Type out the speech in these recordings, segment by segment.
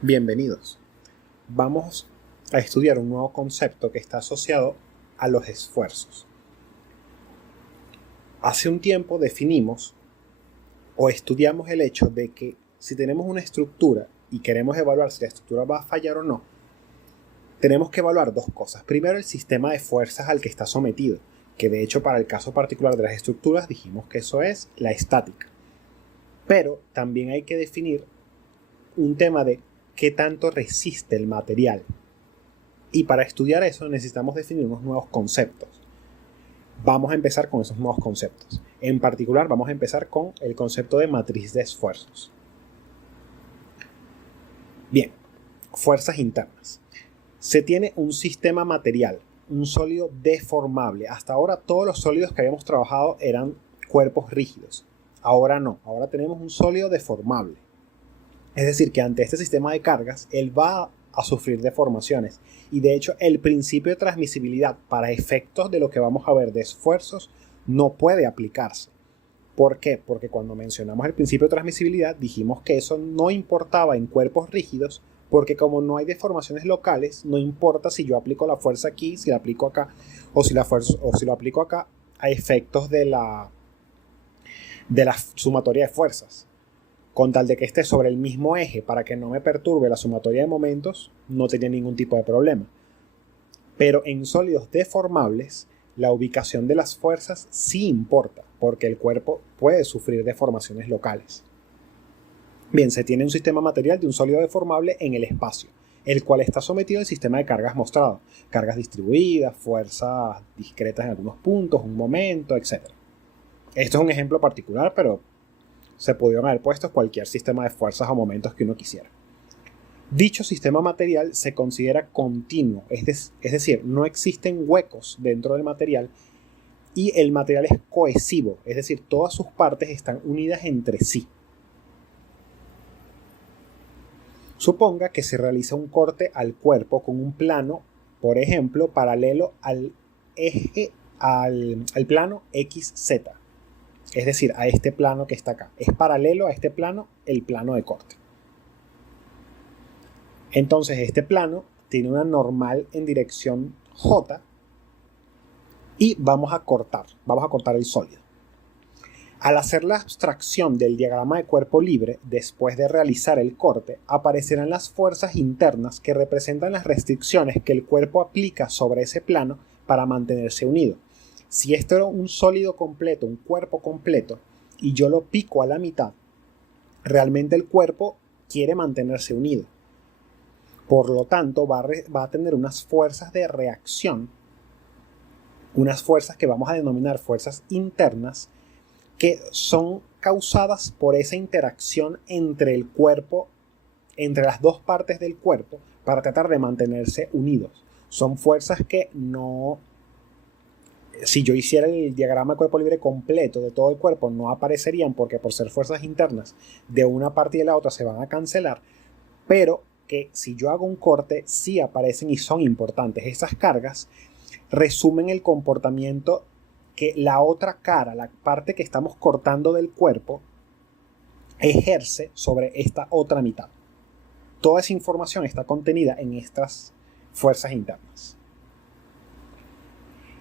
Bienvenidos. Vamos a estudiar un nuevo concepto que está asociado a los esfuerzos. Hace un tiempo definimos o estudiamos el hecho de que si tenemos una estructura y queremos evaluar si la estructura va a fallar o no, tenemos que evaluar dos cosas. Primero, el sistema de fuerzas al que está sometido, que de hecho para el caso particular de las estructuras dijimos que eso es la estática. Pero también hay que definir un tema de qué tanto resiste el material. Y para estudiar eso necesitamos definir unos nuevos conceptos. Vamos a empezar con esos nuevos conceptos. En particular vamos a empezar con el concepto de matriz de esfuerzos. Bien, fuerzas internas. Se tiene un sistema material, un sólido deformable. Hasta ahora todos los sólidos que habíamos trabajado eran cuerpos rígidos. Ahora no, ahora tenemos un sólido deformable. Es decir, que ante este sistema de cargas, él va a sufrir deformaciones. Y de hecho, el principio de transmisibilidad para efectos de lo que vamos a ver de esfuerzos no puede aplicarse. ¿Por qué? Porque cuando mencionamos el principio de transmisibilidad, dijimos que eso no importaba en cuerpos rígidos, porque como no hay deformaciones locales, no importa si yo aplico la fuerza aquí, si la aplico acá, o si lo aplico acá, a efectos de la sumatoria de fuerzas. Con tal de que esté sobre el mismo eje para que no me perturbe la sumatoria de momentos, no tenía ningún tipo de problema. Pero en sólidos deformables, la ubicación de las fuerzas sí importa, porque el cuerpo puede sufrir deformaciones locales. Bien, se tiene un sistema material de un sólido deformable en el espacio, el cual está sometido al sistema de cargas mostrado, cargas distribuidas, fuerzas discretas en algunos puntos, un momento, etc. Esto es un ejemplo particular, pero se pudieron haber puesto cualquier sistema de fuerzas o momentos que uno quisiera. Dicho sistema material se considera continuo, es decir, no existen huecos dentro del material y el material es cohesivo, es decir, todas sus partes están unidas entre sí. Suponga que se realiza un corte al cuerpo con un plano, por ejemplo, paralelo al plano XZ. Es decir, a este plano que está acá. Es paralelo a este plano el plano de corte. Entonces este plano tiene una normal en dirección J y vamos a cortar el sólido. Al hacer la abstracción del diagrama de cuerpo libre, después de realizar el corte, aparecerán las fuerzas internas que representan las restricciones que el cuerpo aplica sobre ese plano para mantenerse unido. Si esto era un sólido completo, un cuerpo completo, y yo lo pico a la mitad, realmente el cuerpo quiere mantenerse unido. Por lo tanto, va a tener unas fuerzas de reacción, unas fuerzas que vamos a denominar fuerzas internas, que son causadas por esa interacción entre el cuerpo, entre las dos partes del cuerpo, para tratar de mantenerse unidos. Son fuerzas que no... Si yo hiciera el diagrama de cuerpo libre completo de todo el cuerpo, no aparecerían porque por ser fuerzas internas de una parte y de la otra se van a cancelar, pero que si yo hago un corte sí aparecen y son importantes. Estas cargas resumen el comportamiento que la otra cara, la parte que estamos cortando del cuerpo, ejerce sobre esta otra mitad. Toda esa información está contenida en estas fuerzas internas.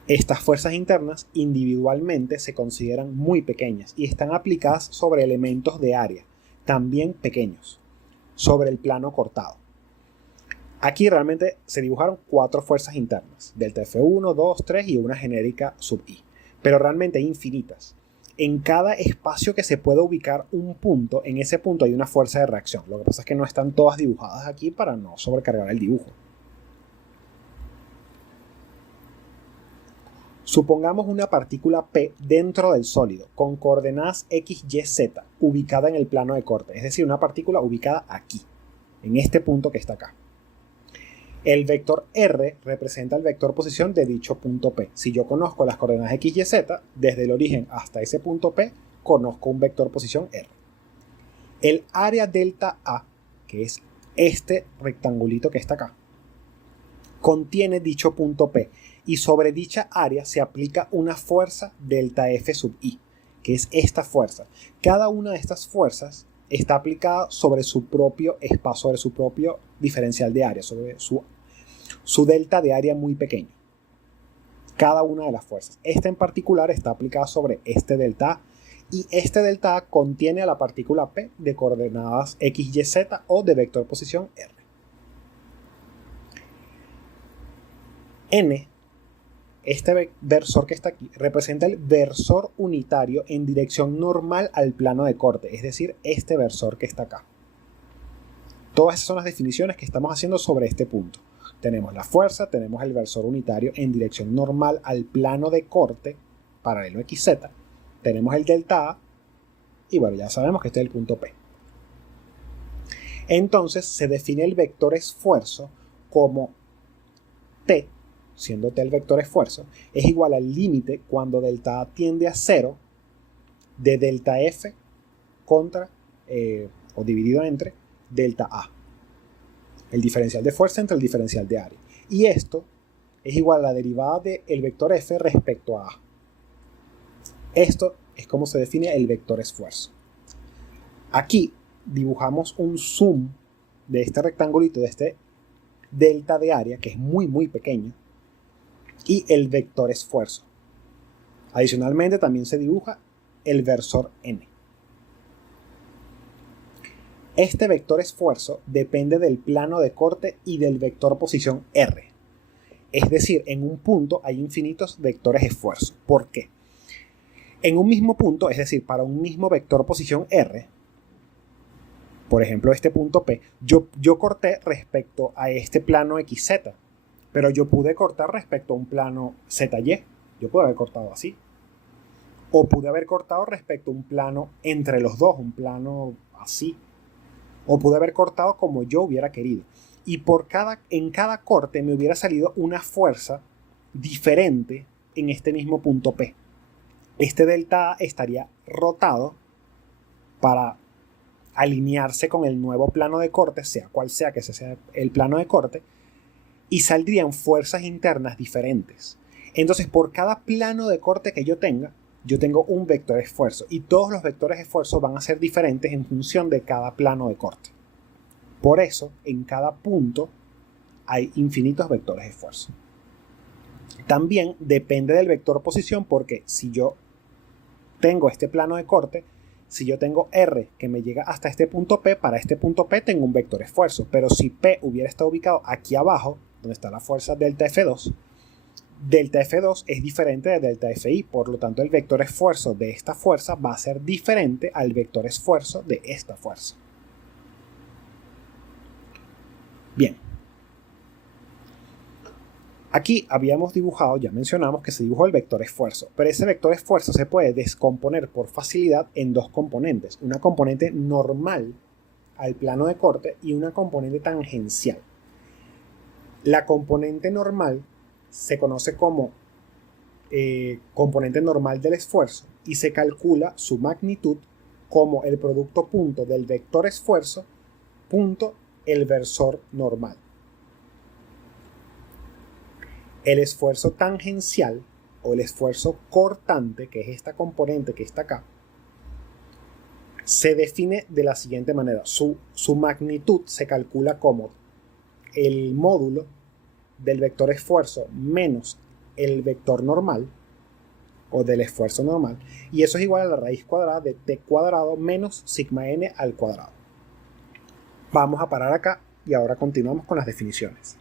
Estas fuerzas internas individualmente se consideran muy pequeñas y están aplicadas sobre elementos de área, también pequeños, sobre el plano cortado. Aquí realmente se dibujaron 4 fuerzas internas, delta F1, 2, 3 y una genérica sub I, pero realmente infinitas. En cada espacio que se pueda ubicar un punto, en ese punto hay una fuerza de reacción. Lo que pasa es que no están todas dibujadas aquí para no sobrecargar el dibujo. Supongamos una partícula P dentro del sólido, con coordenadas X, Y, Z, ubicada en el plano de corte, es decir, una partícula ubicada aquí, en este punto que está acá. El vector R representa el vector posición de dicho punto P. Si yo conozco las coordenadas X, Y, Z, desde el origen hasta ese punto P, conozco un vector posición R. El área delta A, que es este rectangulito que está acá, contiene dicho punto P y sobre dicha área se aplica una fuerza delta F sub I, que es esta fuerza. Cada una de estas fuerzas está aplicada sobre su propio espacio, sobre su propio diferencial de área, sobre su delta de área muy pequeño. Cada una de las fuerzas. Esta en particular está aplicada sobre este delta A, y este delta A contiene a la partícula P de coordenadas X, Y, Z o de vector posición R. N, este versor que está aquí, representa el versor unitario en dirección normal al plano de corte, es decir, este versor que está acá. Todas esas son las definiciones que estamos haciendo sobre este punto. Tenemos la fuerza, tenemos el versor unitario en dirección normal al plano de corte, paralelo XZ, tenemos el delta A, y bueno, ya sabemos que este es el punto P. Entonces se define el vector esfuerzo como T, siendo T el vector esfuerzo, es igual al límite cuando delta A tiende a 0 de delta F contra, o dividido entre, delta A. El diferencial de fuerza entre el diferencial de área. Y esto es igual a la derivada del vector F respecto a A. Esto es como se define el vector esfuerzo. Aquí dibujamos un zoom de este rectangulito, de este delta de área, que es muy pequeño, y el vector esfuerzo. Adicionalmente también se dibuja el versor N. Este vector esfuerzo depende del plano de corte y del vector posición R. Es decir, en un punto hay infinitos vectores esfuerzo. ¿Por qué? En un mismo punto, es decir, para un mismo vector posición R, por ejemplo este punto P, yo corté respecto a este plano XZ, pero yo pude cortar respecto a un plano ZY. Yo pude haber cortado así. O pude haber cortado respecto a un plano entre los dos, un plano así. O pude haber cortado como yo hubiera querido. Y en cada corte me hubiera salido una fuerza diferente en este mismo punto P. Este delta A estaría rotado para alinearse con el nuevo plano de corte, sea cual sea que ese sea el plano de corte, y saldrían fuerzas internas diferentes. Entonces, por cada plano de corte que yo tengo un vector esfuerzo, y todos los vectores esfuerzo van a ser diferentes en función de cada plano de corte. Por eso, en cada punto hay infinitos vectores esfuerzo. También depende del vector posición, porque si yo tengo este plano de corte, si yo tengo R que me llega hasta este punto P, para este punto P tengo un vector esfuerzo. Pero si P hubiera estado ubicado aquí abajo, donde está la fuerza delta F2, delta F2 es diferente de delta Fi, por lo tanto el vector esfuerzo de esta fuerza va a ser diferente al vector esfuerzo de esta fuerza. Bien. Aquí habíamos dibujado, ya mencionamos que se dibujó el vector esfuerzo, pero ese vector esfuerzo se puede descomponer por facilidad en dos componentes, una componente normal al plano de corte y una componente tangencial. La componente normal se conoce como componente normal del esfuerzo y se calcula su magnitud como el producto punto del vector esfuerzo punto el versor normal. El esfuerzo tangencial o el esfuerzo cortante, que es esta componente que está acá, se define de la siguiente manera. Su magnitud se calcula como el módulo del vector esfuerzo menos el vector normal o del esfuerzo normal, y eso es igual a la raíz cuadrada de t cuadrado menos sigma n al cuadrado. Vamos a parar acá y ahora continuamos con las definiciones.